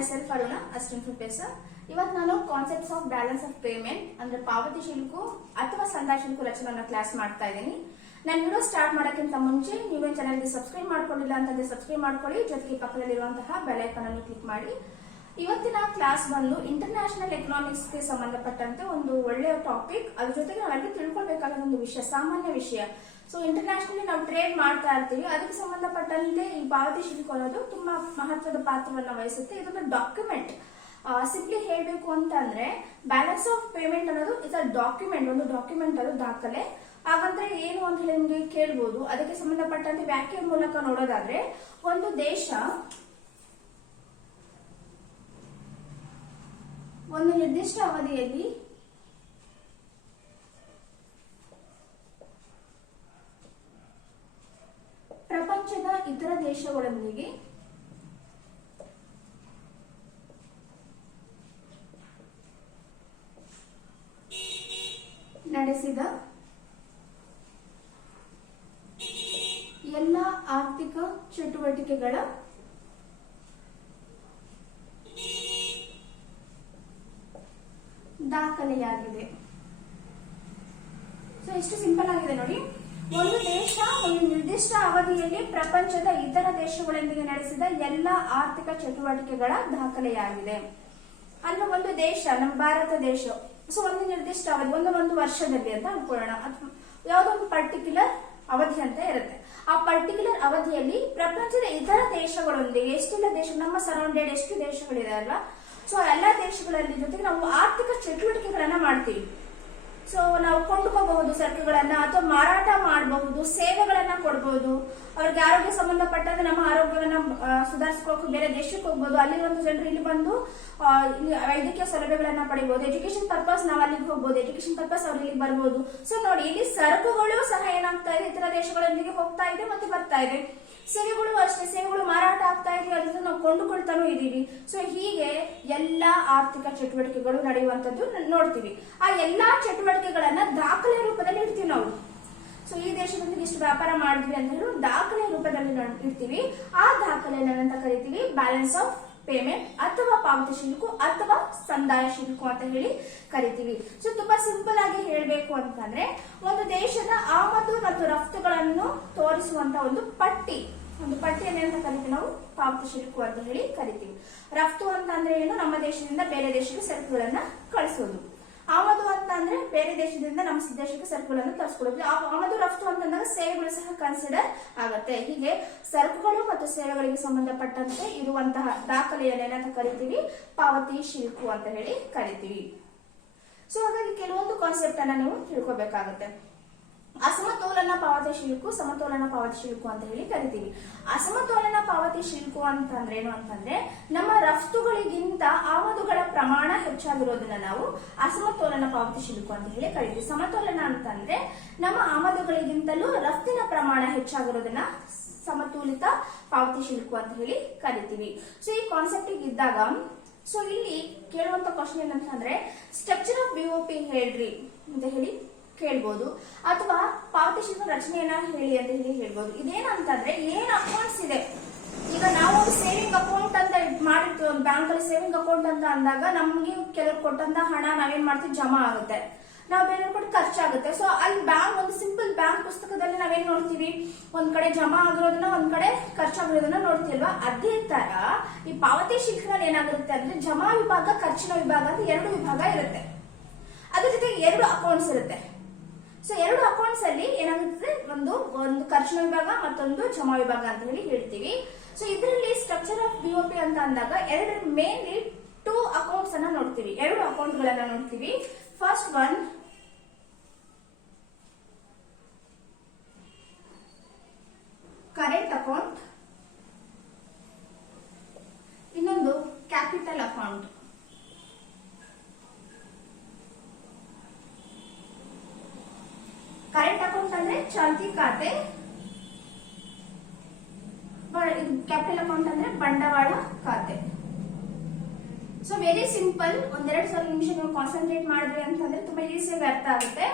myself Aruna, assistant professor. ಇವತ್ತು ನಾನು concepts of balance of payment ಅಂದ್ರೆ ಪಾವತಿ ಶುಲ್ಕು ಅಥವಾ ಸಂದಾಯ ಶುಲ್ಕು ರಚನೆಯನ್ನ ಕ್ಲಾಸ್ ಮಾಡ್ತಾ ಇದ್ದೀನಿ. ನಾನು ವಿಡಿಯೋ ಸ್ಟಾರ್ಟ್ ಮಾಡೋಕ್ಕಿಂತ ಮುಂಚೆ ನೀವೇನು ಚಾನೆಲ್ಗೆ ಸಬ್ಸ್ಕ್ರೈಬ್ ಮಾಡ್ಕೊಂಡಿಲ್ಲ ಅಂತಂದ್ರೆ ಸಬ್ಸ್ಕ್ರೈಬ್ ಮಾಡ್ಕೊಳ್ಳಿ, ಜೊತೆಗೆ ಪಕ್ಕದಲ್ಲಿರುವಂತಹ ಬೆಲ್ ಐಕಾನ್ ಅನ್ನು ಕ್ಲಿಕ್ ಮಾಡಿ. ಇವತ್ತಿನ ಕ್ಲಾಸ್ ಬಂದು ಇಂಟರ್ನ್ಯಾಷನಲ್ ಎಕನಾಮಿಕ್ಸ್ ಗೆ ಸಂಬಂಧಪಟ್ಟಂತೆ ಒಂದು ಒಳ್ಳೆಯ ಟಾಪಿಕ್. ಅದ್ರ ಜೊತೆಗೆ ನಾವೆಲ್ಲರೂ ತಿಳ್ಕೊಳ್ಬೇಕಾದ ಒಂದು ವಿಷಯ, ಸಾಮಾನ್ಯ ವಿಷಯ. ಸೊ ಇಂಟರ್ನ್ಯಾಷನಲಿ ನಾವು ಟ್ರೇಡ್ ಮಾಡ್ತಾ ಇರ್ತೀವಿ, ಅದಕ್ಕೆ ಸಂಬಂಧಪಟ್ಟಂತೆ ಈ ಪಾವತಿ ಶುಲ್ಕ ಅನ್ನೋದು ತುಂಬಾ ಮಹತ್ವದ ಪಾತ್ರವನ್ನ ವಹಿಸುತ್ತೆ. ಇದೊಂದು ಡಾಕ್ಯುಮೆಂಟ್. ಸಿಂಪ್ಲಿ ಹೇಳಬೇಕು ಅಂತಂದ್ರೆ ಬ್ಯಾಲೆನ್ಸ್ ಆಫ್ ಪೇಮೆಂಟ್ ಅನ್ನೋದು ಇಸ್ ಅ ಡಾಕ್ಯುಮೆಂಟ್, ಒಂದು ಡಾಕ್ಯುಮೆಂಟ್ ಅದು ದಾಖಲೆ. ಹಾಗಂದ್ರೆ ಏನು ಅಂತ ಹೇಳಿ ನಿಮಗೆ ಕೇಳ್ಬೋದು. ಅದಕ್ಕೆ ಸಂಬಂಧಪಟ್ಟಂತೆ ವ್ಯಾಖ್ಯೆ ಮೂಲಕ ನೋಡೋದಾದ್ರೆ ಒಂದು ದೇಶ ಒಂದು ನಿರ್ದಿಷ್ಟ ಅವಧಿಯಲ್ಲಿ ಪ್ರಪಂಚದ ಇತರ ದೇಶಗಳೊಂದಿಗೆ ನಡೆಸಿದ ಎಲ್ಲ ಆರ್ಥಿಕ ಚಟುವಟಿಕೆಗಳ ದಾಖಲೆಯಾಗಿದೆ. ಸೊ ಇಷ್ಟು ಸಿಂಪಲ್ ಆಗಿದೆ ನೋಡಿ. ಒಂದು ದೇಶ ಒಂದು ನಿರ್ದಿಷ್ಟ ಅವಧಿಯಲ್ಲಿ ಪ್ರಪಂಚದ ಇತರ ದೇಶಗಳೊಂದಿಗೆ ನಡೆಸಿದ ಎಲ್ಲ ಆರ್ಥಿಕ ಚಟುವಟಿಕೆಗಳ ದಾಖಲೆಯಾಗಿದೆ. ಅಂದ್ರೆ ಒಂದು ದೇಶ, ನಮ್ಮ ಭಾರತ ದೇಶ, ಸೊ ಒಂದು ನಿರ್ದಿಷ್ಟ ಅವಧಿ, ಒಂದು ವರ್ಷದಲ್ಲಿ ಅಂತ ಅನ್ಕೊಳ್ಳೋಣ, ಅಥವಾ ಯಾವುದೋ ಒಂದು ಪರ್ಟಿಕ್ಯುಲರ್ ಅವಧಿ ಅಂತ ಇರುತ್ತೆ. ಆ ಪರ್ಟಿಕ್ಯುಲರ್ ಅವಧಿಯಲ್ಲಿ ಪ್ರಪಂಚದ ಇತರ ದೇಶಗಳೊಂದಿಗೆ ಎಷ್ಟೆಲ್ಲ ದೇಶ, ನಮ್ಮ ಸರೌಂಡೆಡ್ ಎಷ್ಟು ದೇಶಗಳಿದೆ ಅಲ್ವಾ, ಸೊ ಎಲ್ಲಾ ದೇಶಗಳಲ್ಲಿ ಜೊತೆಗೆ ನಾವು ಆರ್ಥಿಕ ಚಟುವಟಿಕೆಗಳನ್ನ ಮಾಡ್ತೀವಿ. ಸೊ ನಾವು ಕೊಂಡ್ಕೋಬಹುದು ಸರಕುಗಳನ್ನ, ಅಥವಾ ಮಾರಾಟ ಮಾಡಬಹುದು, ಸೇವೆಗಳನ್ನ ಕೊಡಬಹುದು. ಅವ್ರಿಗೆ ಆರೋಗ್ಯ ಸಂಬಂಧಪಟ್ಟಂತೆ ನಮ್ಮ ಆರೋಗ್ಯವನ್ನ ಸುಧಾರಿಸ್ಕೊಳ್ಳೋಕೆ ಬೇರೆ ದೇಶಕ್ಕೆ ಹೋಗ್ಬೋದು, ಅಲ್ಲಿರುವಂತ ಜನರು ಇಲ್ಲಿ ಬಂದು ವೈದ್ಯಕೀಯ ಸೌಲಭ್ಯಗಳನ್ನ ಪಡಿಬಹುದು. ಎಜುಕೇಶನ್ ಪರ್ಪಸ್ ನಾವು ಅಲ್ಲಿಗೆ ಹೋಗ್ಬೋದು, ಎಜುಕೇಶನ್ ಪರ್ಪಸ್ ಅವ್ರು ಇಲ್ಲಿಗೆ ಬರ್ಬೋದು. ಸೊ ನೋಡಿ, ಇಲ್ಲಿ ಸರಕುಗಳು ಸಹ ಏನಾಗ್ತಾ ಇದೆ, ಇತರ ದೇಶಗಳೊಂದಿಗೆ ಹೋಗ್ತಾ ಇದೆ ಮತ್ತೆ ಬರ್ತಾ ಇದೆ. ಸೇವೆಗಳು ಅಷ್ಟೇ, ಸೇವೆಗಳು ಮಾರಾಟ ಆಗ್ತಾ ಇದೆ, ಅದನ್ನ ನಾವು ಕೊಂಡುಕೊಳ್ತಾನೂ ಇದೀವಿ. ಸೊ ಹೀಗೆ ಎಲ್ಲಾ ಆರ್ಥಿಕ ಚಟುವಟಿಕೆಗಳು ನಡೆಯುವಂತದ್ದು ನೋಡ್ತೀವಿ. ಆ ಎಲ್ಲಾ ಚಟುವಟಿಕೆಗಳನ್ನ ದಾಖಲೆ ರೂಪದಲ್ಲಿ ಇಡ್ತೀವಿ ನಾವು. ಸೊ ಈ ದೇಶದೊಂದಿಗೆ ಇಷ್ಟು ವ್ಯಾಪಾರ ಮಾಡಿದ್ವಿ ಅಂತ ಹೇಳಿ ದಾಖಲೆ ರೂಪದಲ್ಲಿ ಇಡ್ತೀವಿ. ಆ ದಾಖಲೆಯನ್ನ ಕರಿತೀವಿ ಬ್ಯಾಲೆನ್ಸ್ ಆಫ್ ಪೇಮೆಂಟ್ ಅಥವಾ ಪಾವತಿ ಶುಲ್ಕು ಅಥವಾ ಸಂದಾಯ ಶುಲ್ಕು ಅಂತ ಹೇಳಿ ಕರಿತೀವಿ. ಸೊ ತುಂಬಾ ಸಿಂಪಲ್ ಆಗಿ ಹೇಳ್ಬೇಕು ಅಂತಂದ್ರೆ ಒಂದು ದೇಶದ ಆಮದು ಮತ್ತು ರಫ್ತುಗಳನ್ನು ತೋರಿಸುವಂತ ಒಂದು ಪಟ್ಟಿಯನ್ನು ಅಂತ ಕರಿತೀವಿ ನಾವು ಪಾವತಿ ಶುಲ್ಕು ಅಂತ ಹೇಳಿ ಕರಿತೀವಿ. ರಫ್ತು ಅಂತ ಅಂದ್ರೆ ಏನು, ನಮ್ಮ ದೇಶದಿಂದ ಬೇರೆ ದೇಶಕ್ಕೆ ಸರಕುಗಳನ್ನ ಕಳಿಸೋದು. ಆಮದು ಅಂತ ಅಂದ್ರೆ ಬೇರೆ ದೇಶದಿಂದ ನಮ್ಮ ದೇಶಕ್ಕೆ ಸರಕುಗಳನ್ನು ತರಿಸ್ಕೊಳ್ಳೋದು. ಆಮದು ರಫ್ತು ಅಂತಂದಾಗ ಸೇವೆಗಳು ಸಹ ಕನ್ಸಿಡರ್ ಆಗತ್ತೆ. ಹೀಗೆ ಸರಕುಗಳು ಮತ್ತು ಸೇವೆಗಳಿಗೆ ಸಂಬಂಧಪಟ್ಟಂತೆ ಇರುವಂತಹ ದಾಖಲೆಯನ್ನು ಏನಂತ ಕರಿತೀವಿ, ಪಾವತಿ ಶುಲ್ಕು ಅಂತ ಹೇಳಿ ಕರಿತೀವಿ. ಸೊ ಹಾಗಾಗಿ ಕೆಲವೊಂದು ಕಾನ್ಸೆಪ್ಟ್ ಅನ್ನ ನೀವು ತಿಳ್ಕೊಬೇಕಾಗತ್ತೆ. ಅಸಮತೋಲನ ಪಾವತಿ ಶುಲ್ಕು, ಸಮತೋಲನ ಪಾವತಿ ಶುಲ್ಕು ಅಂತ ಹೇಳಿ ಕರಿತೀವಿ. ಅಸಮತೋಲನ ಪಾವತಿ ಶುಲ್ಕು ಅಂತಂದ್ರೆ ಏನು ಅಂತಂದ್ರೆ ನಮ್ಮ ರಫ್ತುಗಳಿಗಿಂತ ಆಮದುಗಳ ಪ್ರಮಾಣ ಹೆಚ್ಚಾಗಿರೋದನ್ನ ನಾವು ಅಸಮತೋಲನ ಪಾವತಿ ಶುಲ್ಕು ಅಂತ ಹೇಳಿ ಕರಿತೀವಿ. ಸಮತೋಲನ ಅಂತಂದ್ರೆ ನಮ್ಮ ಆಮದುಗಳಿಗಿಂತಲೂ ರಫ್ತಿನ ಪ್ರಮಾಣ ಹೆಚ್ಚಾಗಿರೋದನ್ನ ಸಮತೋಲಿತ ಪಾವತಿ ಶುಲ್ಕು ಅಂತ ಹೇಳಿ ಕರಿತೀವಿ. ಸೊ ಈ ಕಾನ್ಸೆಪ್ಟ್ ಇದ್ದಾಗ ಸೊ ಇಲ್ಲಿ ಕೇಳುವಂತ ಕ್ವಶನ್ ಏನಂತಂದ್ರೆ ಸ್ಟ್ರಕ್ಚರ್ ಆಫ್ BOP ಹೇಳ್ರಿ ಅಂತ ಹೇಳಿ ಕೇಳ್ಬೋದು, ಅಥವಾ ಪಾವತಿ ಶುಲ್ಕ ರಚನೆಯನ್ನ ಹೇಳಿ ಅಂತ ಹೇಳಿ ಹೇಳ್ಬೋದು. ಇದೇನಂತಂದ್ರೆ ಏನ್ ಅಕೌಂಟ್ಸ್ ಇದೆ, ಈಗ ನಾವು ಒಂದು ಸೇವಿಂಗ್ ಅಕೌಂಟ್ ಅಂತ ಮಾಡಿರ್ತೀವಿ, ಒಂದು ಬ್ಯಾಂಕ್ ಅಲ್ಲಿ ಸೇವಿಂಗ್ ಅಕೌಂಟ್ ಅಂತ ಅಂದಾಗ ನಮ್ಗೆ ಕೆಲವರು ಕೊಟ್ಟಂತ ಹಣ ನಾವೇನ್ ಮಾಡ್ತೀವಿ, ಜಮಾ ಆಗುತ್ತೆ, ನಾವು ಬೇರೆ ಕೊಟ್ಟು ಖರ್ಚಾಗುತ್ತೆ. ಸೊ ಅಲ್ಲಿ ಬ್ಯಾಂಕ್, ಒಂದು ಸಿಂಪಲ್ ಬ್ಯಾಂಕ್ ಪುಸ್ತಕದಲ್ಲಿ ನಾವೇನ್ ನೋಡ್ತೀವಿ, ಒಂದ್ ಕಡೆ ಜಮಾ ಆಗಿರೋದನ್ನ ಒಂದ್ ಕಡೆ ಖರ್ಚಾಗಿರೋದನ್ನ ನೋಡ್ತೀವಲ್ವಾ. ಅದೇ ತರ ಈ ಪಾವತಿ ಶುಲ್ಕದಲ್ಲಿ ಏನಾಗಿರುತ್ತೆ ಅಂದ್ರೆ ಜಮಾ ವಿಭಾಗ, ಖರ್ಚಿನ ವಿಭಾಗ ಅಂತ ಎರಡು ವಿಭಾಗ ಇರುತ್ತೆ. ಅದ್ರ ಜೊತೆಗೆ ಎರಡು ಅಕೌಂಟ್ಸ್ ಇರುತ್ತೆ. ಸೊ ಎರಡು ಅಕೌಂಟ್ಸ್ ಅಲ್ಲಿ ಏನಾಗುತ್ತೆ, ಒಂದು ಖರ್ಚಿನ ವಿಭಾಗ, ಮತ್ತೊಂದು ಜಮಾ ವಿಭಾಗ ಅಂತ ಹೇಳಿ ಹೇಳ್ತೀವಿ. ಸೊ ಇದರಲ್ಲಿ ಸ್ಟ್ರಕ್ಚರ್ ಆಫ್ BOP ಅಂತ ಅಂದಾಗ ಮೇನ್ಲಿ 2 ಅಕೌಂಟ್ಸ್ ಅನ್ನ ನೋಡ್ತೀವಿ, 2 ಅಕೌಂಟ್ ಗಳನ್ನ ನೋಡ್ತೀವಿ. ಫಸ್ಟ್ ಒನ್ ಕರೆಂಟ್ ಅಕೌಂಟ್, ಇನ್ನೊಂದು ಕ್ಯಾಪಿಟಲ್ ಅಕೌಂಟ್. ಕರೆಂಟ್ ಅಕೌಂಟ್ ಅಂದ್ರೆ ಚಾಲ್ತಿ ಖಾತೆ, ಕ್ಯಾಪಿಟಲ್ ಅಕೌಂಟ್ ಅಂದ್ರೆ ಬಂಡವಾಳ ಖಾತೆ. ಸೊ ವೆರಿ ಸಿಂಪಲ್, ಒಂದೆರಡು ನಿಮಿಷ ನೀವು ಕಾನ್ಸಂಟ್ರೇಟ್ ಮಾಡಿದ್ರಿ ಅಂತಂದ್ರೆ ತುಂಬಾ ಈಸಿಯಾಗಿ ಅರ್ಥ ಆಗುತ್ತೆ.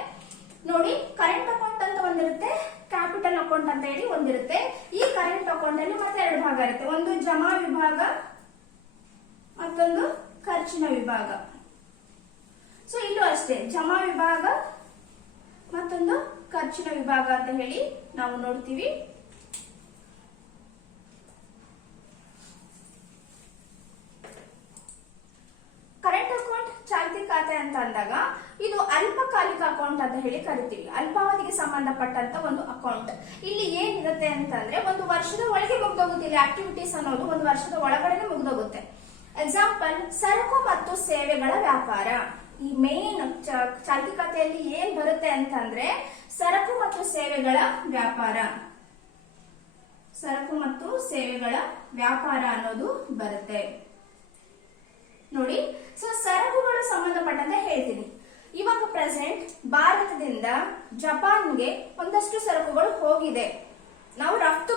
ನೋಡಿ, ಕರೆಂಟ್ ಅಕೌಂಟ್ ಅಂತ ಒಂದಿರುತ್ತೆ, ಕ್ಯಾಪಿಟಲ್ ಅಕೌಂಟ್ ಅಂತ ಹೇಳಿ ಒಂದಿರುತ್ತೆ. ಈ ಕರೆಂಟ್ ಅಕೌಂಟ್ ಅಲ್ಲಿ ಮತ್ತೆ ಎರಡು ಭಾಗ ಇರುತ್ತೆ, ಒಂದು ಜಮಾ ವಿಭಾಗ ವಿಭಾಗ. ಸೊ ಇಲ್ಲೂ ಅಷ್ಟೇ ಜಮಾ ವಿಭಾಗ ಮತ್ತೊಂದು ಖರ್ಚಿನ ವಿಭಾಗ ಅಂತ ಹೇಳಿ ನಾವು ನೋಡ್ತೀವಿ. ಕರೆಂಟ್ ಅಕೌಂಟ್ ಚಾಲ್ತಿ ಖಾತೆ ಅಂತ ಅಂದಾಗ ಇದು ಅಲ್ಪಕಾಲಿಕ ಅಕೌಂಟ್ ಅಂತ ಹೇಳಿ ಕರಿತೀವಿ. ಅಲ್ಪಾವಧಿಗೆ ಸಂಬಂಧಪಟ್ಟಂತ ಒಂದು ಅಕೌಂಟ್. ಇಲ್ಲಿ ಏನಿರುತ್ತೆ ಅಂತಂದ್ರೆ ಒಂದು ವರ್ಷದ ಒಳಗೆ ಮುಗ್ದೋಗುತ್ತೆ. ಇಲ್ಲಿ ಆಕ್ಟಿವಿಟೀಸ್ ಅನ್ನೋದು ಒಂದು ವರ್ಷದ ಒಳಗಡೆನೆ ಮುಗ್ದೋಗುತ್ತೆ. ಎಕ್ಸಾಂಪಲ್, ಸರಕು ಮತ್ತು ಸೇವೆಗಳ ವ್ಯಾಪಾರ. ಈ ಮೇನ್ ಚಾಲ್ತಿ ಖಾತೆಯಲ್ಲಿ ಏನ್ ಬರುತ್ತೆ ಅಂತಂದ್ರೆ ಸರಕು ಮತ್ತು ಸೇವೆಗಳ ವ್ಯಾಪಾರ. ಸರಕು ಮತ್ತು ಸೇವೆಗಳ ವ್ಯಾಪಾರ ಅನ್ನೋದು ಬರುತ್ತೆ ನೋಡಿ. ಸೊ ಸರಕುಗಳು ಸಂಬಂಧಪಟ್ಟಂತೆ ಹೇಳ್ತೀನಿ. ಇವಾಗ ಪ್ರೆಸೆಂಟ್ ಭಾರತದಿಂದ ಜಪಾನ್ಗೆ ಒಂದಷ್ಟು ಸರಕುಗಳು ಹೋಗಿದೆ. ನಾವು ರಫ್ತು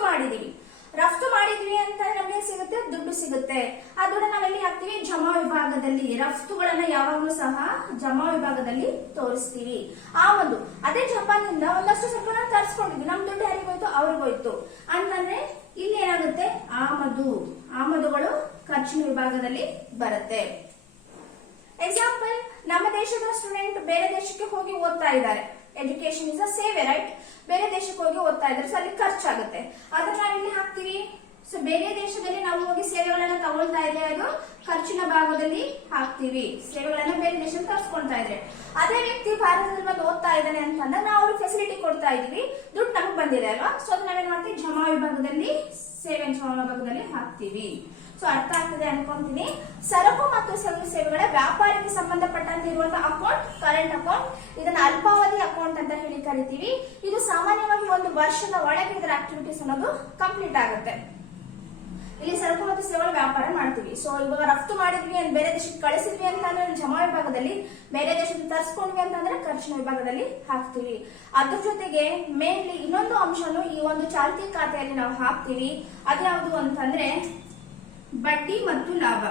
ಮಾಡಿದೀವಿ ಅಂತ ನಮಗೆ ಸಿಗುತ್ತೆ, ದುಡ್ಡು ಸಿಗುತ್ತೆ. ಆ ದುಡ್ಡು ನಾವೆಲ್ಲಿ ಹಾಕ್ತಿವಿ? ಜಮಾ ವಿಭಾಗದಲ್ಲಿ. ರಫ್ತುಗಳನ್ನ ಯಾವಾಗಲೂ ಸಹ ಜಮಾ ವಿಭಾಗದಲ್ಲಿ ತೋರಿಸ್ತೀವಿ. ಅದೇ ಜಪಾನ್ನಿಂದ ಒಂದಷ್ಟು ಸರಕುಗಳನ್ನ ತರಿಸ್ಕೊಂಡಿದ್ವಿ, ನಮ್ ದುಡ್ಡು ಯಾರಿಗೋಯ್ತು? ಅವ್ರಿಗೋಯ್ತು ಅಂತಂದ್ರೆ ಇಲ್ಲಿ ಏನಾಗುತ್ತೆ? ಆಮದುಗಳು ಖರ್ಚಿನ ವಿಭಾಗದಲ್ಲಿ ಬರುತ್ತೆ. ಎಕ್ಸಾಂಪಲ್, ನಮ್ಮ ದೇಶದ ಸ್ಟೂಡೆಂಟ್ ಬೇರೆ ದೇಶಕ್ಕೆ ಹೋಗಿ ಓದ್ತಾ ಇದ್ದಾರೆ. ಎಜುಕೇಶನ್ ಇಸ್ ಅ ಸೇವೆ, ರೈಟ್? ಬೇರೆ ದೇಶಕ್ಕೆ ಹೋಗಿ ಓದ್ತಾ ಇದ್ದಾರೆ, ಸೊ ಅಲ್ಲಿ ಖರ್ಚಾಗುತ್ತೆ. ಅದನ್ನ ನಾವು ಇಲ್ಲಿ ಹಾಕ್ತಿವಿ. ಸೊ ಬೇರೆ ದೇಶದಲ್ಲಿ ನಾವು ಹೋಗಿ ಸೇವೆಗಳನ್ನ ತಗೊಳ್ತಾ ಇದ್ರೆ ಅದು ಖರ್ಚಿನ ಭಾಗದಲ್ಲಿ ಹಾಕ್ತಿವಿ. ಸೇವೆಗಳನ್ನ ಬೇರೆ ದೇಶಕ್ಕೆ ತರಿಸ್ಕೊಳ್ತಾ ಇದ್ರೆ, ಅದೇ ವ್ಯಕ್ತಿ ಭಾರತದಲ್ಲಿ ಬಂದು ಓದ್ತಾ ಇದ್ದಾನೆ ಅಂತಂದ್ರೆ ನಾವು ಅವ್ರಿಗೆ ಫೆಸಿಲಿಟಿ ಕೊಡ್ತಾ ಇದೀವಿ, ದುಡ್ಡು ನಮಗ್ ಬಂದಿದೆ ಅಲ್ವಾ? ಸೊ ಅದನ್ನ ನಾವೇನ್ ಮಾಡ್ತೀವಿ? ಜಮಾ ವಿಭಾಗದಲ್ಲಿ, ಜಮಾ ವಿಭಾಗದಲ್ಲಿ ಹಾಕ್ತಿವಿ. ಸೊ ಅರ್ಥ ಆಗ್ತದೆ ಅನ್ಕೊಂತೀನಿ. ಸರಕು ಮತ್ತು ಸೇವೆಗಳ ವ್ಯಾಪಾರಕ್ಕೆ ಸಂಬಂಧಪಟ್ಟಂತೆ ಇರುವಂತಹ ಅಕೌಂಟ್ ಕರೆಂಟ್ ಅಕೌಂಟ್. ಇದನ್ನ ಅಲ್ಪಾವಧಿ ಅಕೌಂಟ್ ಅಂತ ಹೇಳಿ ಕರಿತೀವಿ. ಇದು ಸಾಮಾನ್ಯವಾಗಿ ಒಂದು ವರ್ಷದ ಒಳಗೆ ಇದರ ಆಕ್ಟಿವಿಟೀಸ್ ಅನ್ನೋದು ಕಂಪ್ಲೀಟ್ ಆಗುತ್ತೆ. ಇಲ್ಲಿ ಸರಕು ಮತ್ತು ಸೇವೆಗಳ ವ್ಯಾಪಾರ ಮಾಡ್ತೀವಿ. ಸೊ ಇವಾಗ ರಫ್ತು ಮಾಡಿದ್ವಿ ಅಂತ ಬೇರೆ ದೇಶಕ್ಕೆ ಕಳಿಸಿದ್ವಿ ಅಂತಂದ್ರೆ ಜಮಾ ವಿಭಾಗದಲ್ಲಿ, ಬೇರೆ ದೇಶದಿಂದ ತರಿಸ್ಕೊಂಡ್ವಿ ಅಂತಂದ್ರೆ ಖರ್ಚಿನ ವಿಭಾಗದಲ್ಲಿ ಹಾಕ್ತಿವಿ. ಅದ್ರ ಜೊತೆಗೆ ಮೇನ್ಲಿ ಇನ್ನೊಂದು ಅಂಶನು ಈ ಒಂದು ಚಾಲ್ತಿ ಖಾತೆಯಲ್ಲಿ ನಾವು ಹಾಕ್ತಿವಿ. ಅದ್ಯಾವುದು ಅಂತಂದ್ರೆ ಬಡ್ಡಿ ಮತ್ತು ಲಾಭ.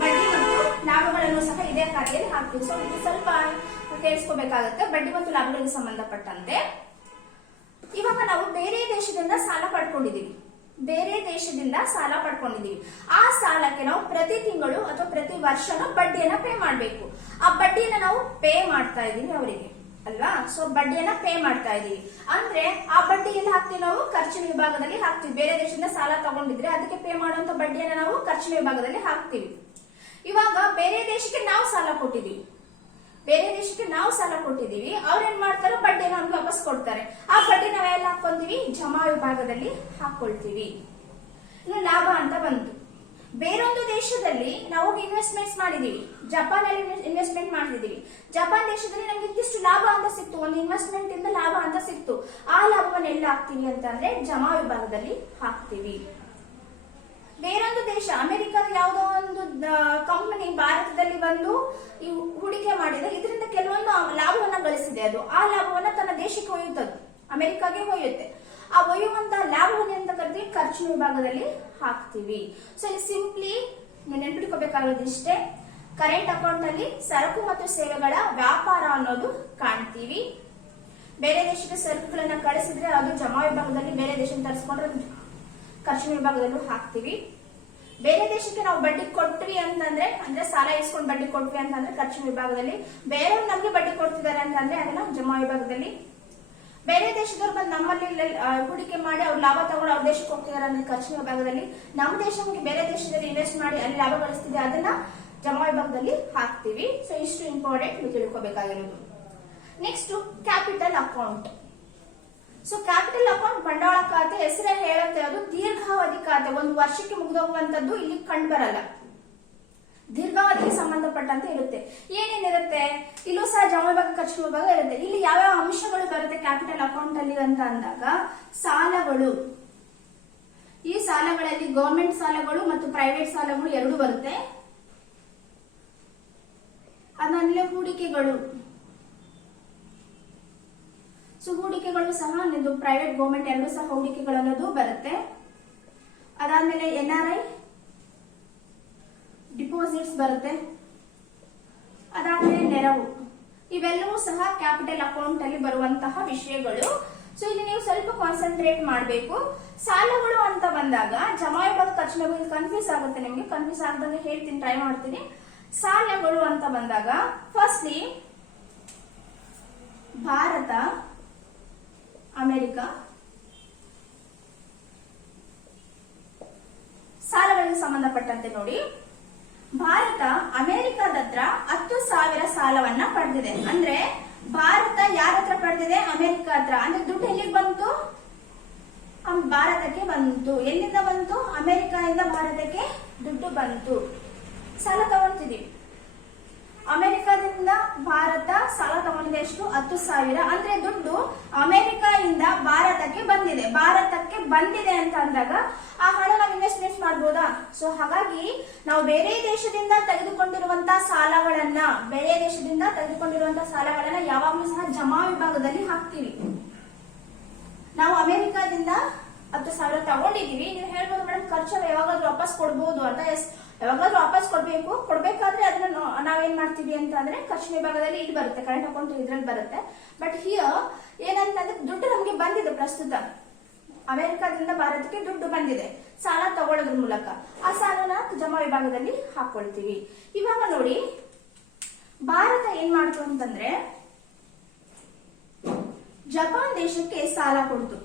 ಬಡ್ಡಿ ಮತ್ತು ಲಾಭಗಳನ್ನು ಸಹ ಇದೇ ಖಾತೆಯಲ್ಲಿ ಹಾಕ್ತೀವಿ. ಸೊ ಇದು ಸ್ವಲ್ಪ ಕೇಳಿಸ್ಕೋಬೇಕಾಗುತ್ತೆ. ಬಡ್ಡಿ ಮತ್ತು ಲಾಭಗಳಿಗೆ ಸಂಬಂಧಪಟ್ಟಂತೆ ಇವಾಗ ನಾವು ಬೇರೆ ದೇಶದಿಂದ ಸಾಲ ಪಡ್ಕೊಂಡಿದೀವಿ. ಆ ಸಾಲಕ್ಕೆ ನಾವು ಪ್ರತಿ ತಿಂಗಳು ಅಥವಾ ಪ್ರತಿ ವರ್ಷನೂ ಬಡ್ಡಿಯನ್ನ ಪೇ ಮಾಡಬೇಕು. ಆ ಬಡ್ಡಿಯನ್ನ ನಾವು ಪೇ ಮಾಡ್ತಾ ಇದೀವಿ ಅವರಿಗೆ ಅಲ್ವಾ? ಸೊ ಬಡ್ಡಿಯನ್ನ ಪೇ ಮಾಡ್ತಾ ಇದೀವಿ ಅಂದ್ರೆ ಆ ಬಡ್ಡಿ ಎಲ್ಲಿ ಹಾಕ್ತಿವಿ? ನಾವು ಖರ್ಚಿನ ವಿಭಾಗದಲ್ಲಿ ಹಾಕ್ತಿವಿ. ಬೇರೆ ದೇಶದಿಂದ ಸಾಲ ತಗೊಂಡಿದ್ರೆ ಅದಕ್ಕೆ ಪೇ ಮಾಡುವಂತ ಬಡ್ಡಿಯನ್ನ ನಾವು ಖರ್ಚಿನ ವಿಭಾಗದಲ್ಲಿ ಹಾಕ್ತಿವಿ. ಇವಾಗ ಬೇರೆ ದೇಶಕ್ಕೆ ನಾವು ಸಾಲ ಕೊಟ್ಟಿದೀವಿ, ಅವ್ರ ಏನ್ ಮಾಡ್ತಾರೆ? ಬಡ್ಡಿನ ನಮ್ಗೆ ವಾಪಸ್ ಕೊಡ್ತಾರೆ. ಆ ಬಡ್ಡಿ ನಾವೆಲ್ಲ ಹಾಕೊಂತೀವಿ? ಜಮಾ ವಿಭಾಗದಲ್ಲಿ ಹಾಕೊಳ್ತೀವಿ. ಇನ್ನು ಲಾಭ ಅಂತ ಬಂತು. ಬೇರೊಂದು ದೇಶದಲ್ಲಿ ನಾವು ಇನ್ವೆಸ್ಟ್ಮೆಂಟ್ಸ್ ಮಾಡಿದೀವಿ. ಜಪಾನ್ ಅಲ್ಲಿ ಇನ್ವೆಸ್ಟ್ಮೆಂಟ್ ಮಾಡಿದೀವಿ. ಜಪಾನ್ ದೇಶದಲ್ಲಿ ನಮ್ಗೆ ಇಷ್ಟಿಷ್ಟು ಲಾಭ ಅಂತ ಸಿಕ್ತು, ಒಂದು ಇನ್ವೆಸ್ಟ್ಮೆಂಟ್ ಇಂದ ಲಾಭ ಅಂತ ಸಿಕ್ತು. ಆ ಲಾಭವನ್ನು ಎಲ್ಲಿ ಹಾಕ್ತಿವಿ ಅಂತಂದ್ರೆ ಜಮಾ ವಿಭಾಗದಲ್ಲಿ ಹಾಕ್ತಿವಿ. ಬೇರೊಂದು ದೇಶ, ಅಮೆರಿಕದ ಯಾವುದೋ ಒಂದು ಕಂಪನಿ ಭಾರತದಲ್ಲಿ ಬಂದು ಹೂಡಿಕೆ ಮಾಡಿದೆ, ಇದರಿಂದ ಕೆಲವೊಂದು ಲಾಭವನ್ನ ಗಳಿಸಿದೆ. ಅದು ಆ ಲಾಭವನ್ನ ತನ್ನ ದೇಶಕ್ಕೆ ಒಯ್ಯುತ್ತದೆ, ಅಮೆರಿಕಾಗೆ ಒಯ್ಯುತ್ತೆ. ಆ ಒಯ್ಯುವಂತ ಲಾಭವನ್ನು ಅಂತ ಕರಿತೀವಿ? ಖರ್ಚಿನ ವಿಭಾಗದಲ್ಲಿ ಹಾಕ್ತಿವಿ. ಸೊ ಇಲ್ಲಿ ಸಿಂಪ್ಲಿ ನೆನ್ಪಿಟ್ಕೋಬೇಕಾಗಿರೋದು ಇಷ್ಟೇ. ಕರೆಂಟ್ ಅಕೌಂಟ್ ನಲ್ಲಿ ಸರಕು ಮತ್ತು ಸೇವೆಗಳ ವ್ಯಾಪಾರ ಅನ್ನೋದು ಕಾಣ್ತೀವಿ. ಬೇರೆ ದೇಶಕ್ಕೆ ಸರಕುಗಳನ್ನ ಕಳಿಸಿದ್ರೆ ಅದು ಜಮಾ ವಿಭಾಗದಲ್ಲಿ, ಬೇರೆ ದೇಶಕ್ಕೆ ತರಿಸ್ಕೊಂಡ್ರೆ ಖರ್ಚಿನ ವಿಭಾಗದಲ್ಲೂ ಹಾಕ್ತಿವಿ. ಬೇರೆ ದೇಶಕ್ಕೆ ನಾವು ಬಡ್ಡಿ ಕೊಟ್ವಿ ಅಂದ್ರೆ ಸಾಲ ಇಸ್ಕೊಂಡು ಬಡ್ಡಿ ಕೊಟ್ವಿ ಅಂತಂದ್ರೆ ಖರ್ಚಿನ ವಿಭಾಗದಲ್ಲಿ, ಬೇರೆಯವ್ರು ನಮ್ಗೆ ಬಡ್ಡಿ ಕೊಡ್ತಿದ್ದಾರೆ ಅಂತಂದ್ರೆ ಅದನ್ನ ಜಮಾ ವಿಭಾಗದಲ್ಲಿ, ಬೇರೆ ದೇಶದವ್ರು ಬಂದು ನಮ್ಮಲ್ಲಿ ಹೂಡಿಕೆ ಮಾಡಿ ಅವ್ರು ಲಾಭ ತಗೊಂಡು ಅವ್ರ ದೇಶಕ್ಕೆ ಹೋಗ್ತಿದ್ದಾರೆ ಅಂದ್ರೆ ಖರ್ಚಿನ ವಿಭಾಗದಲ್ಲಿ, ನಮ್ಮ ದೇಶಕ್ಕೆ ಬೇರೆ ದೇಶದಲ್ಲಿ ಇನ್ವೆಸ್ಟ್ ಮಾಡಿ ಅಲ್ಲಿ ಲಾಭ ಗಳಿಸ್ತಿದೆ ಅದನ್ನ ಜಮಾ ವಿಭಾಗದಲ್ಲಿ ಹಾಕ್ತಿವಿ. ಸೊ ಇಷ್ಟು ಇಂಪಾರ್ಟೆಂಟ್ ನೀವು ತಿಳ್ಕೊಬೇಕಾಗಿರೋದು. Next capital account. So capital account ಬಂಡವಾಳ ಖಾತೆ, ಹೆಸರೇ ಹೇಳುತ್ತೆ ಅದು ದೀರ್ಘಾವಧಿ ಖಾತೆ. ಒಂದು ವರ್ಷಕ್ಕೆ ಮುಗಿದೋಗುವಂತದ್ದು ಇಲ್ಲಿ ಕಂಡು ಬರಲ್ಲ, ದೀರ್ಘಾವಧಿಗೆ ಸಂಬಂಧಪಟ್ಟಂತೆ ಇರುತ್ತೆ. ಏನೇನಿರುತ್ತೆ? ಇಲ್ಲೂ ಸಹ ಜಮಾ ವಿಭಾಗ, ಖರ್ಚು ವಿಭಾಗ ಇರುತ್ತೆ. ಇಲ್ಲಿ ಯಾವ್ಯಾವ ಅಂಶಗಳು ಬರುತ್ತೆ ಕ್ಯಾಪಿಟಲ್ ಅಕೌಂಟ್ ಅಲ್ಲಿ ಅಂತ ಅಂದಾಗ, ಸಾಲಗಳು. ಈ ಸಾಲಗಳಲ್ಲಿ ಗವರ್ಮೆಂಟ್ ಸಾಲಗಳು ಮತ್ತು ಪ್ರೈವೇಟ್ ಸಾಲಗಳು ಎರಡು ಬರುತ್ತೆ. ಅದಾದ್ಮೇಲೆ ಹೂಡಿಕೆಗಳು. ಸೊ ಹೂಡಿಕೆಗಳು ಸಹ ಪ್ರೈವೇಟ್ ಗವರ್ಮೆಂಟ್ ಎರಡು ಸಹ ಹೂಡಿಕೆಗಳು ಅನ್ನೋದು ಬರುತ್ತೆ. ಅದಾದ್ಮೇಲೆ NRI ಡಿಪಾಸಿಟ್ಸ್ ಬರುತ್ತೆ. ಅದಾದ್ಮೇಲೆ ನೆರವು. ಇವೆಲ್ಲವೂ ಸಹ ಕ್ಯಾಪಿಟಲ್ ಅಕೌಂಟ್ ಅಲ್ಲಿ ಬರುವಂತಹ ವಿಷಯಗಳು. ಸೊ ಇಲ್ಲಿ ನೀವು ಸ್ವಲ್ಪ ಕಾನ್ಸಂಟ್ರೇಟ್ ಮಾಡಬೇಕು. ಸಾಲಗಳು ಅಂತ ಬಂದಾಗ ಜಮಾ ವಿಭಾಗ ಖರ್ಚಿನ ವಿಭಾಗ ಕನ್ಫ್ಯೂಸ್ ಆಗುತ್ತೆ ನಿಮ್ಗೆ. ಕನ್ಫ್ಯೂಸ್ ಆಗದಂಗೆ ಹೇಳ್ತೀನಿ, ಟ್ರೈ ಮಾಡ್ತೀನಿ. ಸಾಲಗಳು ಅಂತ ಬಂದಾಗ ಫಸ್ಟ್ಲಿ ಭಾರತ, ಅಮೆರಿಕ ಸಾಲಗಳಿಗೆ ಸಂಬಂಧಪಟ್ಟಂತೆ ನೋಡಿ, ಭಾರತ ಅಮೆರಿಕದ ಹತ್ರ 10,000 ಸಾಲವನ್ನ ಪಡೆದಿದೆ. ಅಂದ್ರೆ ಭಾರತ ಯಾರ ಹತ್ರ ಪಡೆದಿದೆ? ಅಮೆರಿಕ ಹತ್ರ. ಅಂದ್ರೆ ದುಡ್ಡು ಎಲ್ಲಿಗೆ ಬಂತು? ಭಾರತಕ್ಕೆ ಬಂತು. ಎಲ್ಲಿಂದ ಬಂತು? ಅಮೆರಿಕದಿಂದ ಭಾರತಕ್ಕೆ ದುಡ್ಡು ಬಂತು. ಸಾಲ ತಗೊಳ್ತಿದೀವಿ. ಅಮೆರಿಕದಿಂದ ಭಾರತ ಸಾಲ ತಗೊಂಡಿದೆ ಎಷ್ಟು? 10,000. ಅಂದ್ರೆ ದುಡ್ಡು ಅಮೆರಿಕದಿಂದ ಭಾರತಕ್ಕೆ ಬಂದಿದೆ. ಭಾರತಕ್ಕೆ ಬಂದಿದೆ ಅಂತ ಅಂದಾಗ ಆ ಹಣ ನಾವು ಇನ್ವೆಸ್ಟ್ಮೆಂಟ್ ಮಾಡಬಹುದಾ? ಸೊ ಹಾಗಾಗಿ ನಾವು ಬೇರೆ ದೇಶದಿಂದ ತೆಗೆದುಕೊಂಡಿರುವಂತಹ ಸಾಲಗಳನ್ನ ಯಾವಾಗಲೂ ಸಹ ಜಮಾ ವಿಭಾಗದಲ್ಲಿ ಹಾಕ್ತೀವಿ. ನಾವು ಅಮೆರಿಕದಿಂದ 10,000 ತಗೊಂಡಿದೀವಿ. ನೀವು ಹೇಳ್ಬೋದು ಮೇಡಮ್ ಖರ್ಚು ಯಾವಾಗಾದ್ರೂ ವಾಪಸ್ ಕೊಡ್ಬೋದು ಅಂತ. ಎಸ್, ಯಾವಾಗಾದ್ರೂ ವಾಪಸ್ ಕೊಡ್ಬೇಕು. ಕೊಡ್ಬೇಕಾದ್ರೆ ಅದನ್ನ ನಾವೇನ್ ಮಾಡ್ತೀವಿ ಅಂತ ಅಂದ್ರೆ ಖರ್ಚು ವಿಭಾಗದಲ್ಲಿ ಇಲ್ಲಿ ಬರುತ್ತೆ, ಕರೆಂಟ್ ಅಕೌಂಟ್ ಇದ್ರಲ್ಲಿ ಬರುತ್ತೆ. ಬಟ್ ಹಿಯರ್ ಏನಂತಂದ್ರೆ ದುಡ್ಡು ನಮ್ಗೆ ಬಂದಿದೆ. ಪ್ರಸ್ತುತ ಅಮೆರಿಕದಿಂದ ಭಾರತಕ್ಕೆ ದುಡ್ಡು ಬಂದಿದೆ ಸಾಲ ತಗೊಳ್ಳೋದ್ರ ಮೂಲಕ. ಆ ಸಾಲನ ಜಮಾ ವಿಭಾಗದಲ್ಲಿ ಹಾಕೊಳ್ತೀವಿ. ಇವಾಗ ನೋಡಿ, ಭಾರತ ಏನ್ ಮಾಡ್ತು ಅಂತಂದ್ರೆ ಜಪಾನ್ ದೇಶಕ್ಕೆ ಸಾಲ ಕೊಡ್ತು.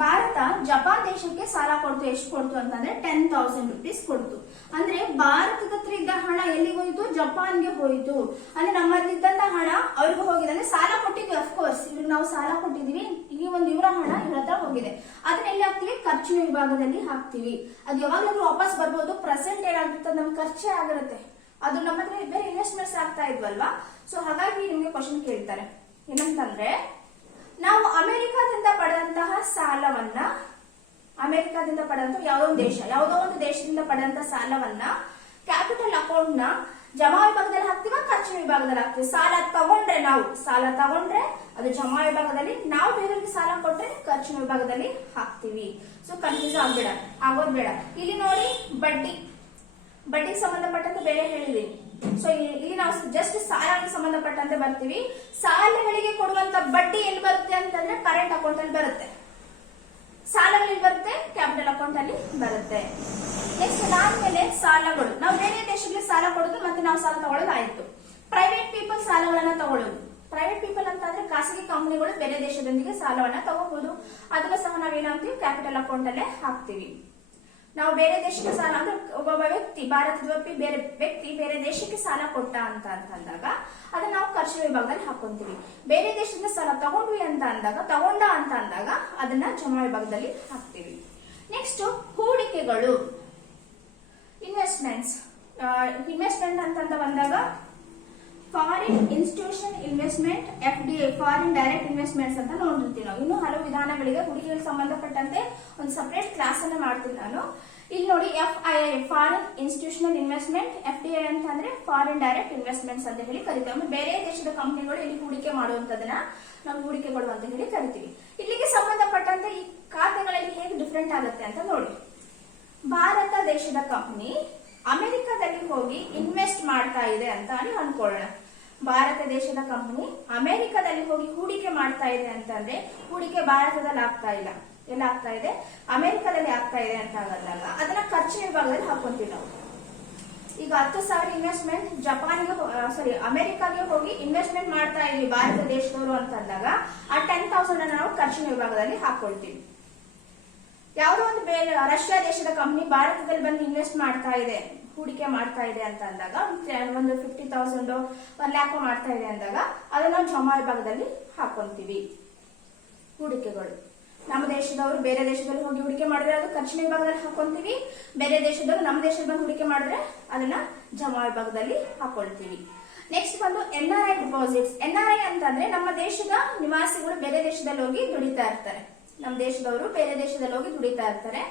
ಭಾರತ ಜಪಾನ್ ದೇಶಕ್ಕೆ ಸಾಲ ಕೊಡ್ತು. ಎಷ್ಟು ಕೊಡ್ತು ಅಂತಂದ್ರೆ 10,000 rupees ಕೊಡ್ತು. ಅಂದ್ರೆ ಭಾರತದ ಹತ್ರ ಇದ್ದ ಹಣ ಎಲ್ಲಿಗೆ ಹೋಯ್ತು? ಜಪಾನ್ಗೆ ಹೋಯ್ತು. ಅಂದ್ರೆ ನಮ್ಮಲ್ಲಿದ್ದಂತ ಹಣ ಅವ್ರಿಗೂ ಹೋಗಿದೆ. ಅಂದ್ರೆ ಸಾಲ ಕೊಟ್ಟಿದ್ವಿ, ಅಫ್ಕೋರ್ಸ್ ಇವ್ರಿಗೆ ನಾವು ಸಾಲ ಕೊಟ್ಟಿದೀವಿ. ಈ ಒಂದು ಇವರ ಹಣ ಇವ್ರ ಹತ್ರ ಹೋಗಿದೆ. ಅದನ್ನ ಎಲ್ಲಿ ಹಾಕ್ತಿವಿ? ಖರ್ಚು ವಿಭಾಗದಲ್ಲಿ ಹಾಕ್ತಿವಿ. ಅದು ಯಾವಾಗ್ಲೂ ವಾಪಸ್ ಬರ್ಬೋದು. ಪ್ರೆಸೆಂಟ್ ಏನಾಗುತ್ತೆ? ನಮ್ಗೆ ಖರ್ಚೇ ಆಗಿರುತ್ತೆ. ಅದು ನಮ್ಮ ಹತ್ರ ಬೇರೆ ಇನ್ವೆಸ್ಟ್ಮೆಂಟ್ಸ್ ಆಗ್ತಾ ಇದ್ವಲ್ವಾ. ಸೊ ಹಾಗಾಗಿ ನಿಮ್ಗೆ ಕ್ವಶನ್ ಕೇಳ್ತಾರೆ ಏನಂತಂದ್ರೆ, ನಾವು ಅಮೆರಿಕದಿಂದ ಪಡೆದಂತಹ ಸಾಲವನ್ನ, ಯಾವುದೋ ಒಂದು ದೇಶದಿಂದ ಪಡೆದಂತಹ ಸಾಲವನ್ನ ಕ್ಯಾಪಿಟಲ್ ಅಕೌಂಟ್ ನ ಜಮಾ ವಿಭಾಗದಲ್ಲಿ ಹಾಕ್ತಿವ, ಖರ್ಚು ವಿಭಾಗದಲ್ಲಿ ಹಾಕ್ತಿವಿ. ಸಾಲ ತಗೊಂಡ್ರೆ ಅದು ಜಮಾ ವಿಭಾಗದಲ್ಲಿ, ನಾವು ಬೇರೆಯವ್ರಿಗೆ ಸಾಲ ಕೊಟ್ರೆ ಖರ್ಚು ವಿಭಾಗದಲ್ಲಿ ಹಾಕ್ತಿವಿ. ಸೊ ಕನ್ಫ್ಯೂಸ್ ಆಗೋದ್ ಬೇಡ. ಇಲ್ಲಿ ನೋಡಿ, ಬಡ್ಡಿಗೆ ಸಂಬಂಧಪಟ್ಟಂತೆ ಬೇರೆ ಹೇಳಿದೀನಿ. ಸೊ ಇಲ್ಲಿ ನಾವು ಜಸ್ಟ್ ಸಾಲಗಳಿಗೆ ಸಂಬಂಧಪಟ್ಟಂತೆ ಬರ್ತೀವಿ. ಸಾಲಗಳಿಗೆ ಕೊಡುವಂತ ಬಡ್ಡಿ ಎಲ್ಲಿ ಬರುತ್ತೆ ಅಂತಂದ್ರೆ ಕರೆಂಟ್ ಅಕೌಂಟ್ ಅಲ್ಲಿ ಬರುತ್ತೆ. ಸಾಲಗಳಲ್ಲಿ ಬರುತ್ತೆ, ಕ್ಯಾಪಿಟಲ್ ಅಕೌಂಟ್ ಅಲ್ಲಿ ಬರುತ್ತೆ. ನೆಕ್ಸ್ಟ್ ಅದಾದ್ಮೇಲೆ ಸಾಲಗಳು, ನಾವು ಬೇರೆ ದೇಶಗಳಿಗೆ ಸಾಲ ಕೊಡೋದು ಮತ್ತೆ ನಾವು ಸಾಲ ತಗೊಳ್ಳೋದು ಆಯ್ತು. ಪ್ರೈವೇಟ್ ಪೀಪಲ್ ಸಾಲಗಳನ್ನ ತಗೊಳ್ಳೋದು. ಪ್ರೈವೇಟ್ ಪೀಪಲ್ ಅಂತ ಅಂದ್ರೆ ಖಾಸಗಿ ಕಂಪನಿಗಳು ಬೇರೆ ದೇಶದೊಂದಿಗೆ ಸಾಲವನ್ನ ತಗೋಬಹುದು. ಅದನ್ನ ಸಹ ನಾವೇನಂತೀವಿ? ಕ್ಯಾಪಿಟಲ್ ಅಕೌಂಟ್ ಅಲ್ಲೇ ಹಾಕ್ತಿವಿ. ನಾವು ಬೇರೆ ದೇಶಕ್ಕೆ ಸಾಲ ಅಂದ್ರೆ ಒಬ್ಬ ವ್ಯಕ್ತಿ, ಭಾರತದ ಬೇರೆ ವ್ಯಕ್ತಿ ಬೇರೆ ದೇಶಕ್ಕೆ ಸಾಲ ಕೊಟ್ಟ ಅಂತ ಅಂದಾಗ ಅದನ್ನ ನಾವು ಖರ್ಚು ವಿಭಾಗದಲ್ಲಿ ಹಾಕೊಂತೀವಿ. ಬೇರೆ ದೇಶದಿಂದ ಸಾಲ ತಗೊಂಡ ಅಂತ ಅಂದಾಗ ಅದನ್ನ ಜಮಾ ವಿಭಾಗದಲ್ಲಿ ಹಾಕ್ತಿವಿ. ನೆಕ್ಸ್ಟ್ ಹೂಡಿಕೆಗಳು, ಇನ್ವೆಸ್ಟ್ಮೆಂಟ್ ಅಂತ ಬಂದಾಗ foreign institution investment, FDI foreign direct investments ಅಂತ ನೋಡಿರ್ತೀವಿ ನಾವು. ಇನ್ನು ಹಲವು ವಿಧಾನಗಳಿಗೆ ಹೂಡಿಕೆಗಳಿಗೆ ಸಂಬಂಧಪಟ್ಟಂತೆ ಒಂದು ಸಪರೇಟ್ ಕ್ಲಾಸ್ ಅನ್ನ ಮಾಡ್ತೀನಿ ನಾನು. ಇಲ್ಲಿ ನೋಡಿ, FII foreign institutional investment, FDI ಅಂತ ಅಂದ್ರೆ ಫಾರಿನ್ ಡೈರೆಕ್ಟ್ ಇನ್ವೆಸ್ಟ್ಮೆಂಟ್ಸ್ ಅಂತ ಹೇಳಿ ಕರಿತೀವಿ. ಅಂದ್ರೆ ಬೇರೆ ದೇಶದ ಕಂಪನಿಗಳು ಇಲ್ಲಿ ಹೂಡಿಕೆ ಮಾಡುವಂತದನ್ನ ನಾವು ಹೂಡಿಕೆಗಳು ಅಂತ ಹೇಳಿ ಕರಿತೀವಿ. ಇಲ್ಲಿಗೆ ಸಂಬಂಧಪಟ್ಟಂತೆ ಈ ಖಾತೆಗಳಲ್ಲಿ ಹೇಗೆ ಡಿಫ್ರೆಂಟ್ ಆಗುತ್ತೆ ಅಂತ ನೋಡಿ. ಭಾರತ ದೇಶದ ಕಂಪನಿ ಅಮೆರಿಕದಲ್ಲಿ ಹೋಗಿ ಇನ್ವೆಸ್ಟ್ ಮಾಡ್ತಾ ಇದೆ ಅಂತ ನೀವು ಅನ್ಕೊಳ್ಳೋಣ. ಭಾರತ ದೇಶದ ಕಂಪನಿ ಅಮೆರಿಕದಲ್ಲಿ ಹೋಗಿ ಹೂಡಿಕೆ ಮಾಡ್ತಾ ಇದೆ ಅಂತಂದ್ರೆ ಹೂಡಿಕೆ ಭಾರತದಲ್ಲಿ ಆಗ್ತಾ ಇಲ್ಲ, ಎಲ್ಲ ಆಗ್ತಾ ಇದೆ? ಅಮೆರಿಕದಲ್ಲಿ ಆಗ್ತಾ ಇದೆ ಅಂತ ಆದಾಗ ಅದನ್ನ ಖರ್ಚು ವಿಭಾಗದಲ್ಲಿ ಹಾಕೊಂತೀವಿ ನಾವು. ಈಗ 10,000 ಇನ್ವೆಸ್ಟ್ಮೆಂಟ್ ಅಮೆರಿಕಾಗೆ ಹೋಗಿ ಇನ್ವೆಸ್ಟ್ಮೆಂಟ್ ಮಾಡ್ತಾ ಇದೀವಿ ಭಾರತ ದೇಶದವರು ಅಂತ ಅಂದಾಗ ಆ 10,000 ಅನ್ನ ನಾವು ಖರ್ಚಿನ ವಿಭಾಗದಲ್ಲಿ ಹಾಕೊಳ್ತೀವಿ. ಯಾವುದೋ ಒಂದು ಬೇರೆ ರಷ್ಯಾ ದೇಶದ ಕಂಪನಿ ಭಾರತದಲ್ಲಿ ಬಂದು ಇನ್ವೆಸ್ಟ್ ಮಾಡ್ತಾ ಇದೆ, ಹೂಡಿಕೆ ಮಾಡ್ತಾ ಇದೆ ಅಂತ ಅಂದಾಗ ಒಂದು 50,000 1 lakh ಮಾಡ್ತಾ ಇದೆ ಅಂದಾಗ ಅದನ್ನ ನಾವು ಜಮಾ ವಿಭಾಗದಲ್ಲಿ ಹಾಕೊಂತೀವಿ. ಹೂಡಿಕೆಗಳು ನಮ್ಮ ದೇಶದವರು ಬೇರೆ ದೇಶದಲ್ಲಿ ಹೋಗಿ ಹೂಡಿಕೆ ಮಾಡಿದ್ರೆ ಅದು ಖರ್ಚಿನ ವಿಭಾಗದಲ್ಲಿ ಹಾಕೊಂತೀವಿ. ಬೇರೆ ದೇಶದವರು ನಮ್ಮ ದೇಶದಲ್ಲಿ ಬಂದು ಹೂಡಿಕೆ ಮಾಡಿದ್ರೆ ಅದನ್ನ ಜಮಾ ವಿಭಾಗದಲ್ಲಿ ಹಾಕೊಳ್ತೀವಿ. ನೆಕ್ಸ್ಟ್ ಬಂದು NRI ಡಿಪಾಸಿಟ್ಸ್. NRI ಅಂತಂದ್ರೆ ನಮ್ಮ ದೇಶದ ನಿವಾಸಿಗಳು ಬೇರೆ ದೇಶದಲ್ಲಿ ಹೋಗಿ ದುಡಿತಾ ಇರ್ತಾರೆ. ನಮ್ಮ ದೇಶದವರು ಬೇರೆ ದೇಶದಲ್ಲಿ ಹೋಗಿ ದುಡಿತಾ ಇರ್ತಾರೆ.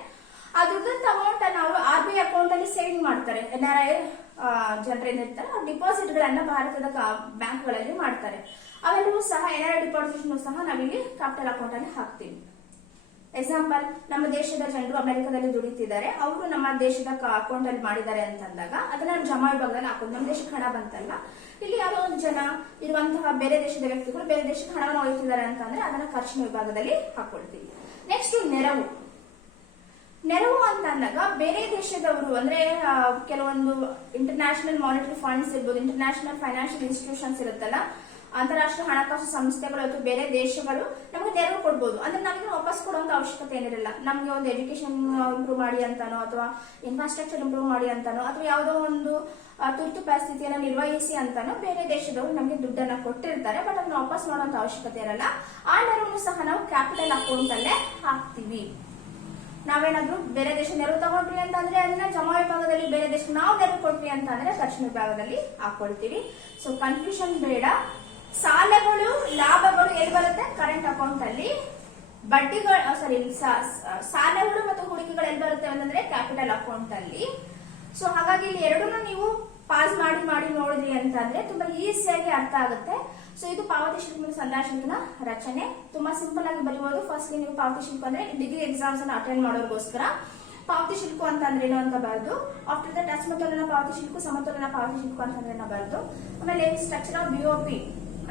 ಆ ದುಡ್ಡಂತ ಅಮೌಂಟ್ ನಾವು RBI ಅಕೌಂಟ್ ಅಲ್ಲಿ ಸೇವಿಂಗ್ ಮಾಡ್ತಾರೆ. NRI ಜನರೇನಿರ್ತಾರೆ ಅವ್ರು ಡಿಪಾಸಿಟ್ ಗಳನ್ನ ಭಾರತದ ಬ್ಯಾಂಕ್ ಗಳಲ್ಲಿ ಮಾಡ್ತಾರೆ. ಅವೆಲ್ಲವೂ ಸಹ NRI ಡಿಪಾಸಿಟ್ ಸಹ ನಾವಿಲ್ಲಿ ಕ್ಯಾಪಿಟಲ್ ಅಕೌಂಟ್ ಅಲ್ಲಿ ಹಾಕ್ತೀವಿ. ಎಕ್ಸಾಂಪಲ್, ನಮ್ಮ ದೇಶದ ಜನರು ಅಮೆರಿಕದಲ್ಲಿ ದುಡಿತಿದ್ದಾರೆ, ಅವರು ನಮ್ಮ ದೇಶದ ಅಕೌಂಟ್ ಅಲ್ಲಿ ಮಾಡಿದ್ದಾರೆ ಅಂತಂದಾಗ ಅದನ್ನ ನಾವು ಜಮಾ ವಿಭಾಗದಲ್ಲಿ ಹಾಕೋದು. ನಮ್ಮ ದೇಶಕ್ಕೆ ಹಣ ಬಂತಲ್ಲ, ಇಲ್ಲಿ ಯಾರೋ ಒಂದು ಜನ ಇರುವಂತಹ ಬೇರೆ ದೇಶದ ವ್ಯಕ್ತಿಗಳು ಬೇರೆ ದೇಶಕ್ಕೆ ಹಣವನ್ನು ಒಯ್ತಿದ್ದಾರೆ ಅಂತಂದ್ರೆ ಅದನ್ನ ಖರ್ಚಿನ ವಿಭಾಗದಲ್ಲಿ ಹಾಕೊಳ್ತೀವಿ. ನೆಕ್ಸ್ಟ್ ನೆರವು ಅಂತ ಅಂದಾಗ ಬೇರೆ ದೇಶದವರು ಅಂದ್ರೆ ಕೆಲವೊಂದು ಇಂಟರ್ನ್ಯಾಷನಲ್ ಮಾನಿಟರಿ ಫಂಡ್ಸ್ ಇರ್ಬೋದು, ಇಂಟರ್ನ್ಯಾಷನಲ್ ಫೈನಾನ್ಷಿಯಲ್ ಇನ್ಸ್ಟಿಟ್ಯೂಷನ್ಸ್ ಇರುತ್ತಲ್ಲ, ಅಂತಾರಾಷ್ಟ್ರೀಯ ಹಣಕಾಸು ಸಂಸ್ಥೆಗಳು ಅಥವಾ ಬೇರೆ ದೇಶಗಳು ನಮಗೆ ನೆರವು ಕೊಡ್ಬೋದು. ಅಂದ್ರೆ ನಮಗೆ ವಾಪಸ್ ಕೊಡುವಂತ ಅವಶ್ಯಕತೆ ಏನಿರಲ್ಲ. ನಮ್ಗೆ ಒಂದು ಎಜುಕೇಶನ್ ಇಂಪ್ರೂವ್ ಮಾಡಿ ಅಂತಾನೋ ಅಥವಾ ಇನ್ಫ್ರಾಸ್ಟ್ರಕ್ಚರ್ ಇಂಪ್ರೂವ್ ಮಾಡಿ ಅಂತಾನೋ ಅಥವಾ ಯಾವುದೋ ಒಂದು ತುರ್ತು ಪರಿಸ್ಥಿತಿಯನ್ನು ನಿರ್ವಹಿಸಿ ಅಂತಾನೋ ಬೇರೆ ದೇಶದವರು ನಮಗೆ ದುಡ್ಡನ್ನ ಕೊಟ್ಟಿರ್ತಾರೆ, ಬಟ್ ಅದನ್ನ ವಾಪಸ್ ಮಾಡುವಂತ ಅವಶ್ಯಕತೆ ಇರಲ್ಲ. ಆ ನೆರವನ್ನು ಸಹ ನಾವು ಕ್ಯಾಪಿಟಲ್ ಅಕೌಂಟ್ ಅಲ್ಲೇ ಹಾಕ್ತಿವಿ. ನಾವೇನಾದ್ರೂ ಬೇರೆ ದೇಶ ನೆರವು ತಗೊಂಡ್ರಿ ಅಂತಂದ್ರೆ ಅದನ್ನ ಜಮಾ ವಿಭಾಗದಲ್ಲಿ, ಬೇರೆ ದೇಶ ನಾವು ನೆರವು ಕೊಟ್ವಿ ಅಂತಂದ್ರೆ ಖರ್ಚಿನ ವಿಭಾಗದಲ್ಲಿ ಹಾಕೊಳ್ತೀವಿ. ಸೊ ಕನ್ಫ್ಯೂಷನ್ ಬೇಡ. ಸಾಲಗಳು ಲಾಭಗಳು ಎಲ್ಲಿ ಬರುತ್ತೆ? ಕರೆಂಟ್ ಅಕೌಂಟ್ ಅಲ್ಲಿ. ಬಡ್ಡಿಗಳು ಸಾಲಗಳು ಮತ್ತು ಹೂಡಿಕೆಗಳು ಎಲ್ಲಿ ಬರುತ್ತೆ ಅಂತಂದ್ರೆ ಕ್ಯಾಪಿಟಲ್ ಅಕೌಂಟ್ ಅಲ್ಲಿ. ಸೊ ಹಾಗಾಗಿ ಇಲ್ಲಿ ಎರಡನ್ನೂ ನೀವು ಪಾಸ್ ಮಾಡಿ ನೋಡಿದ್ರಿ ಅಂತಂದ್ರೆ ತುಂಬಾ ಈಸಿಯಾಗಿ ಅರ್ಥ ಆಗುತ್ತೆ. ಸೊ ಇದು ಪಾವತಿ ಶುಲ್ಕ ಮತ್ತು ಸಂದಾಯ ಶುಲ್ಕನ ರಚನೆ. ತುಂಬಾ ಸಿಂಪಲ್ ಆಗಿ ಬರೀಬಹುದು. ಫಸ್ಟ್ ನೀವು ಪಾವತಿ ಶುಲ್ಕ ಅಂದ್ರೆ ಡಿಗ್ರಿ ಎಕ್ಸಾಮ್ಸ್ ಅನ್ನು ಅಟೆಂಡ್ ಮಾಡೋರ್ಗೋಸ್ಕರ ಪಾವತಿ ಶುಲ್ಕ ಅಂತ ಅಂದ್ರೆ ಏನು ಅಂತ ಬರೆದು, ಆಫ್ಟರ್ ದಟ್ ಅಸಮತೋಲನ ಪಾವತಿ ಶುಲ್ಕ, ಸಮತೋಲನ ಪಾವತಿ ಶುಲ್ಕ ಅಂತ ಬರೆದು, ಆಮೇಲೆ ಸ್ಟ್ರಕ್ಚರ್ ಆಫ್ ಬಿಒಪಿ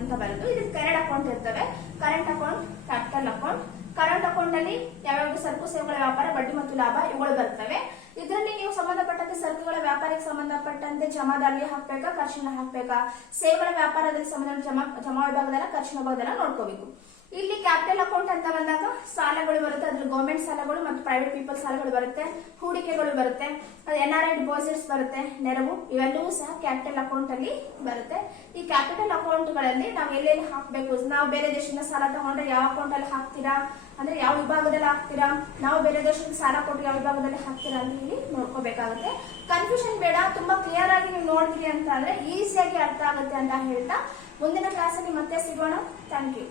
ಅಂತ ಬರೆದು, ಇದು ಕರೆಂಟ್ ಅಕೌಂಟ್ ಇರ್ತವೆ. Current account, capital account. Current account ಅಲ್ಲಿ ಯಾವ್ಯಾವ ಸರಕು ಸೇವೆಗಳ ವ್ಯಾಪಾರ, ಬಡ್ಡಿ ಮತ್ತು ಲಾಭ ಇವುಗಳು ಬರ್ತವೆ. ಇದರಲ್ಲಿ ನೀವು ಸಂಬಂಧಪಟ್ಟಂತೆ ಸರಕುಗಳ ವ್ಯಾಪಾರಕ್ಕೆ ಸಂಬಂಧಪಟ್ಟಂತೆ ಜಮಾದಾರರಿಗೆ ಹಾಕ್ಬೇಕಾ, ಖರ್ಚಿನ ಹಾಕ್ಬೇಕಾ, ಸೇವೆಗಳ ವ್ಯಾಪಾರದಲ್ಲಿ ಸಂಬಂಧ ಜಮಾ ವಿಭಾಗದಲ್ಲ ಖರ್ಚಿನ ವಿಭಾಗದಲ್ಲ ನೋಡ್ಕೋಬೇಕು. ಇಲ್ಲಿ ಕ್ಯಾಪಿಟಲ್ ಅಕೌಂಟ್ ಅಂತ ಬಂದಾಗ ಸಾಲಗಳು ಬರುತ್ತೆ, ಅದ್ರಲ್ಲಿ ಗವರ್ಮೆಂಟ್ ಸಾಲಗಳು ಮತ್ತು ಪ್ರೈವೇಟ್ ಪೀಪಲ್ ಸಾಲಗಳು ಬರುತ್ತೆ, ಹೂಡಿಕೆಗಳು ಬರುತ್ತೆ, NRI ಡಿಪಾಸಿಟ್ಸ್ ಬರುತ್ತೆ, ನೆರವು, ಇವೆಲ್ಲವೂ ಸಹ ಕ್ಯಾಪಿಟಲ್ ಅಕೌಂಟ್ ಅಲ್ಲಿ ಬರುತ್ತೆ. ಈ ಕ್ಯಾಪಿಟಲ್ ಅಕೌಂಟ್ ಗಳಲ್ಲಿ ನಾವು ಎಲ್ಲೆಲ್ಲಿ ಹಾಕ್ಬೇಕು, ನಾವು ಬೇರೆ ದೇಶದಿಂದ ಸಾಲ ತಗೊಂಡ್ರೆ ಯಾವ ಅಕೌಂಟ್ ಅಲ್ಲಿ ಹಾಕ್ತೀರಾ ಅಂದ್ರೆ ಯಾವ ವಿಭಾಗದಲ್ಲಿ ಹಾಕ್ತೀರಾ, ನಾವು ಬೇರೆ ದೇಶಕ್ಕೆ ಸಾಲ ಕೊಟ್ಟು ಯಾವ ವಿಭಾಗದಲ್ಲಿ ಹಾಕ್ತೀರಾ ಅಂತ ಇಲ್ಲಿ ನೋಡ್ಕೋಬೇಕಾಗುತ್ತೆ. ಕನ್ಫ್ಯೂಷನ್ ಬೇಡ. ತುಂಬಾ ಕ್ಲಿಯರ್ ಆಗಿ ನೀವು ನೋಡಿದ್ರಿ ಅಂತ ಅಂದ್ರೆ ಈಸಿಯಾಗಿ ಅರ್ಥ ಆಗುತ್ತೆ ಅಂತ ಹೇಳ್ತಾ ಮುಂದಿನ ಕ್ಲಾಸ್ ಅಲ್ಲಿ ಮತ್ತೆ ಸಿಗೋಣ. Thank you.